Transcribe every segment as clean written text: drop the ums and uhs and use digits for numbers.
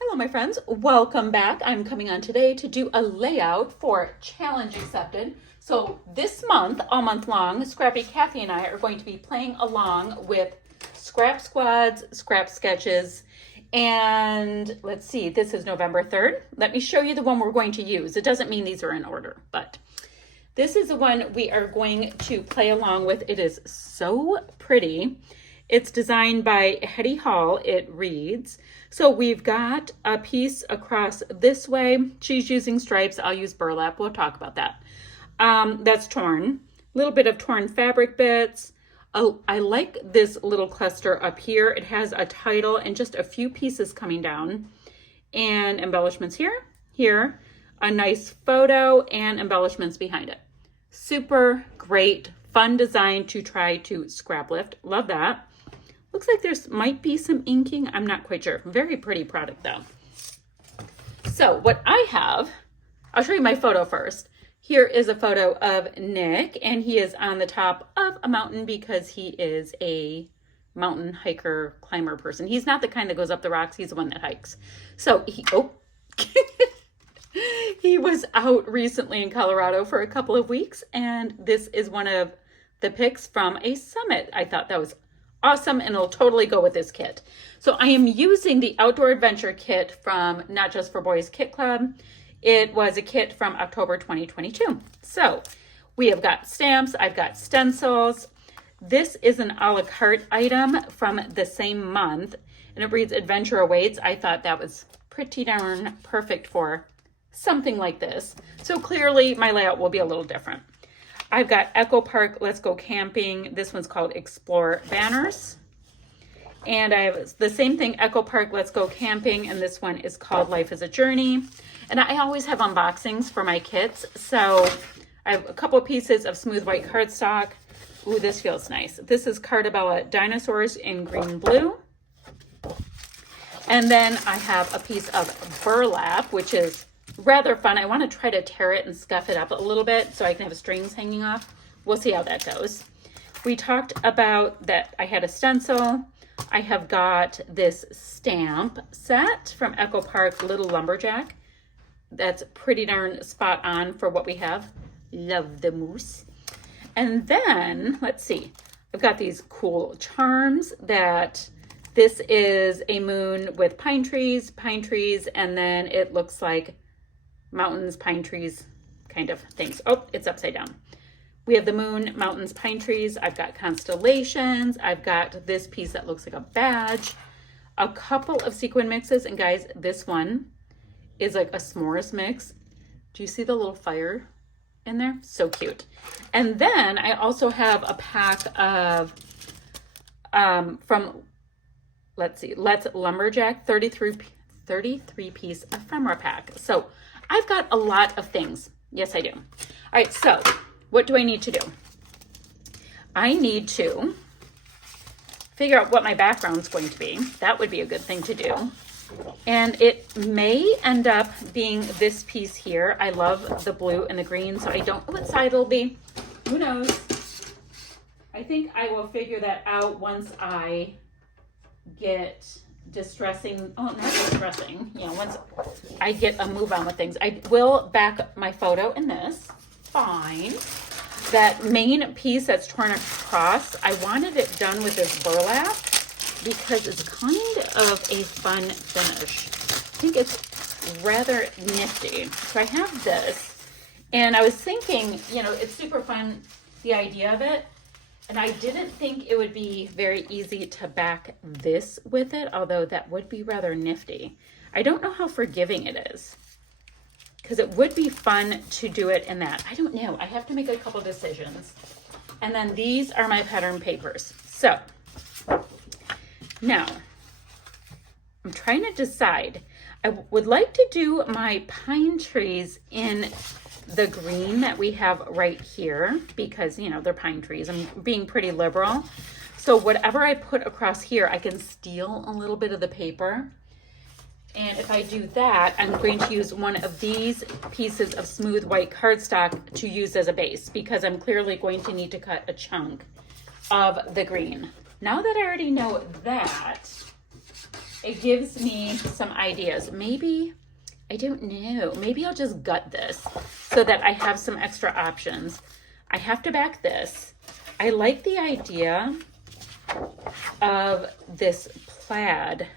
Hello, my friends. Welcome back. I'm coming on today to do a layout for Challenge Accepted. So this month, all month long, Scrappy Kathy and I are going to be playing along with Scrap Squads, Scrap Sketches, and let's see, this is November 3rd. Let me show you the one we're going to use. It doesn't mean these are in order, but this is the one we are going to play along with. It is so pretty. It's designed by Hetty Hall, it reads. So we've got a piece across this way. She's using stripes. I'll use burlap. We'll talk about that. That's torn. A little bit of torn fabric bits. I like this little cluster up here. It has a title and just a few pieces coming down. And embellishments here, a nice photo, and embellishments behind it. Super great, fun design to try to scrap lift. Love that. Looks like there's might be some inking. I'm not quite sure. Very pretty product though. So what I have, I'll show you my photo first. Here is a photo of Nick, and he is on the top of a mountain because he is a mountain hiker, climber person. He's not the kind that goes up the rocks. He's the one that hikes. So he was out recently in Colorado for a couple of weeks, and this is one of the pics from a summit. I thought that was awesome, and it'll totally go with this kit. So I am using the Outdoor Adventure kit from Not Just for Boys Kit Club. It was a kit from October 2022. So we have got stamps, I've got stencils. This is an a la carte item from the same month, and it reads Adventure Awaits. I thought that was pretty darn perfect for something like this. So clearly my layout will be a little different. I've got Echo Park Let's Go Camping. This one's called Explore Banners. And I have the same thing, Echo Park Let's Go Camping, and this one is called Life is a Journey. And I always have unboxings for my kits. So I have a couple of pieces of smooth white cardstock. Ooh, this feels nice. This is Cardabella Dinosaurs in green blue. And then I have a piece of burlap, which is rather fun. I want to try to tear it and scuff it up a little bit so I can have strings hanging off. We'll see how that goes. We talked about that I had a stencil. I have got this stamp set from Echo Park Little Lumberjack. That's pretty darn spot on for what we have. Love the moose. And then, let's see, I've got these cool charms that this is a moon with pine trees, and then it looks like mountains, pine trees, kind of things. Oh, it's upside down. We have the moon, mountains, pine trees. I've got constellations. I've got this piece that looks like a badge. A couple of sequin mixes. And guys, this one is like a s'mores mix. Do you see the little fire in there? So cute. And then I also have a pack of, from, let's see, Let's Lumberjack 33 piece ephemera pack. So I've got a lot of things. Yes, I do. All right, so what do I need to do? I need to figure out what my background's going to be. That would be a good thing to do. And it may end up being this piece here. I love the blue and the green, so I don't know what side it'll be. Who knows? I think I will figure that out once I get once I get a move on with things. I will back my photo in this, fine. That main piece that's torn across, I wanted it done with this burlap because it's kind of a fun finish. I think it's rather nifty. So I have this, and I was thinking, it's super fun, the idea of it. And I didn't think it would be very easy to back this with it, although that would be rather nifty. I don't know how forgiving it is, because it would be fun to do it in that. I don't know. I have to make a couple decisions. And then these are my pattern papers. So now I'm trying to decide. I would like to do my pine trees in the green that we have right here because, they're pine trees. I'm being pretty liberal. So whatever I put across here, I can steal a little bit of the paper. And if I do that, I'm going to use one of these pieces of smooth white cardstock to use as a base because I'm clearly going to need to cut a chunk of the green. Now that I already know that, it gives me some ideas. Maybe, I don't know, maybe I'll just gut this so that I have some extra options. I have to back this. I like the idea of this plaid.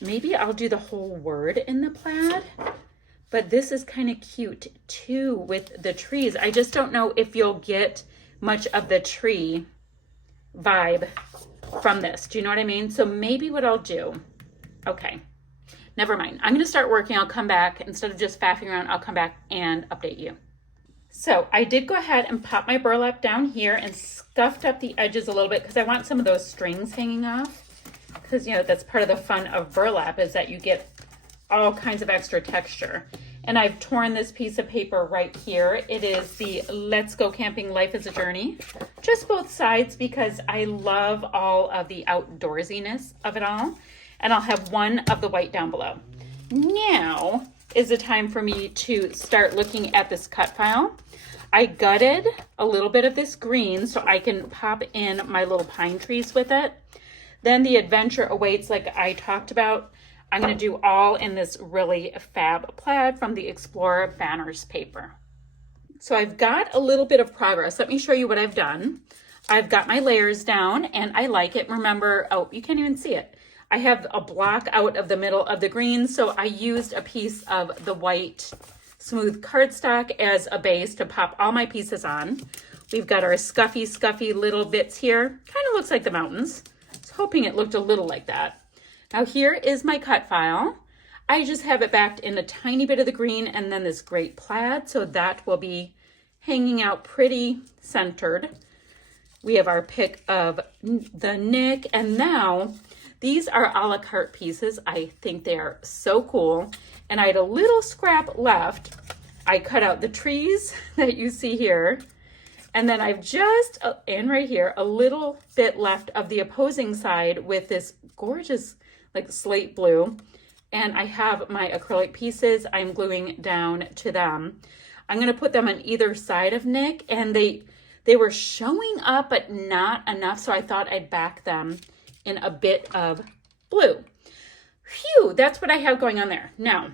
Maybe I'll do the whole word in the plaid, but this is kind of cute too with the trees. I just don't know if you'll get much of the tree vibe from this. Do you know what I mean? So maybe what I'll do, okay, never mind. I'm going to start working. I'll come back. Instead of just faffing around, I'll come back and update you. So I did go ahead and pop my burlap down here and scuffed up the edges a little bit because I want some of those strings hanging off. Because, you know, that's part of the fun of burlap is that you get all kinds of extra texture. And I've torn this piece of paper right here. It is the Let's Go Camping Life is a Journey. Just both sides because I love all of the outdoorsiness of it all. And I'll have one of the white down below. Now is the time for me to start looking at this cut file. I gutted a little bit of this green so I can pop in my little pine trees with it. Then the adventure awaits like I talked about. I'm going to do all in this really fab plaid from the Explorer Banners paper. So I've got a little bit of progress. Let me show you what I've done. I've got my layers down and I like it. Remember, oh, you can't even see it. I have a block out of the middle of the green, so I used a piece of the white smooth cardstock as a base to pop all my pieces on. We've got our scuffy little bits here. Kind of looks like the mountains. I was hoping it looked a little like that. Now here is my cut file. I just have it backed in a tiny bit of the green and then this great plaid, so that will be hanging out pretty centered. We have our pick of the Nick, and now these are a la carte pieces. I think they are so cool. And I had a little scrap left. I cut out the trees that you see here. And then I've just, and right here, a little bit left of the opposing side with this gorgeous like slate blue. And I have my acrylic pieces I'm gluing down to them. I'm going to put them on either side of Nick, and they were showing up, but not enough. So I thought I'd back them in a bit of blue. Phew, that's what I have going on there. Now,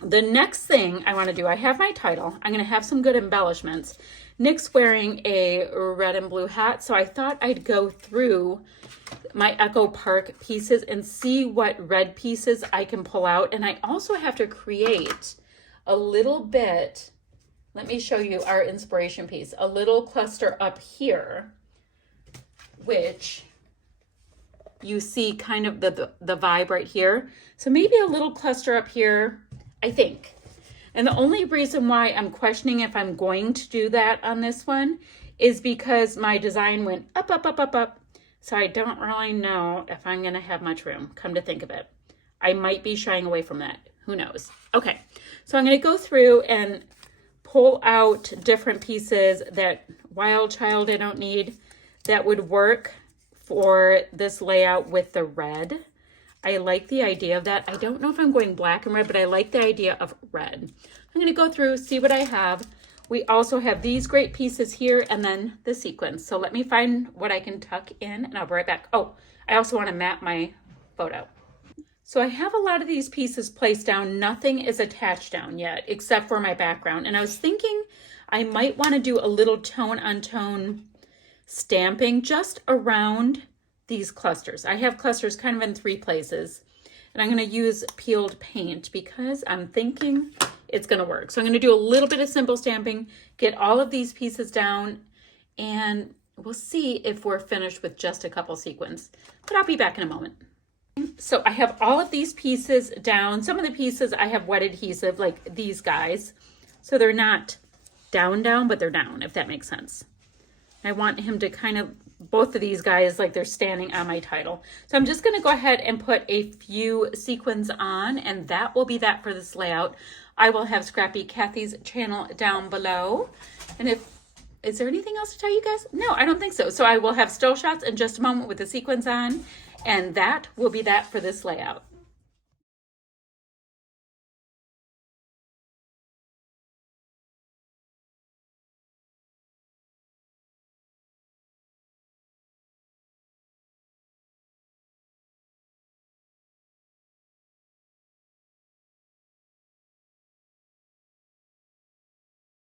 the next thing I want to do, I have my title. I'm going to have some good embellishments. Nick's wearing a red and blue hat, so I thought I'd go through my Echo Park pieces and see what red pieces I can pull out. And I also have to create a little bit, let me show you our inspiration piece, a little cluster up here, which you see kind of the vibe right here. So maybe a little cluster up here, I think. And the only reason why I'm questioning if I'm going to do that on this one is because my design went up, up, up, up, up. So I don't really know if I'm going to have much room, come to think of it. I might be shying away from that. Who knows? Okay, so I'm going to go through and pull out different pieces that Wild Child I don't need that would work for this layout with the red. I like the idea of that. I don't know if I'm going black and red, but I like the idea of red. I'm going to go through, see what I have. We also have these great pieces here and then the sequins. So let me find what I can tuck in and I'll be right back. Oh, I also want to map my photo. So I have a lot of these pieces placed down. Nothing is attached down yet except for my background. And I was thinking I might want to do a little tone on tone stamping just around these clusters. I have clusters kind of in 3 places, and I'm going to use peeled paint because I'm thinking it's going to work. So I'm going to do a little bit of simple stamping, get all of these pieces down, and we'll see if we're finished with just a couple sequins, but I'll be back in a moment. So I have all of these pieces down. Some of the pieces I have wet adhesive, like these guys, so they're not down, but they're down, if that makes sense. I want him to kind of, both of these guys, like they're standing on my title. So I'm just going to go ahead and put a few sequins on, and that will be that for this layout. I will have Scrappy Kathy's channel down below. And is there anything else to tell you guys? No, I don't think so. So I will have still shots in just a moment with the sequins on, and that will be that for this layout.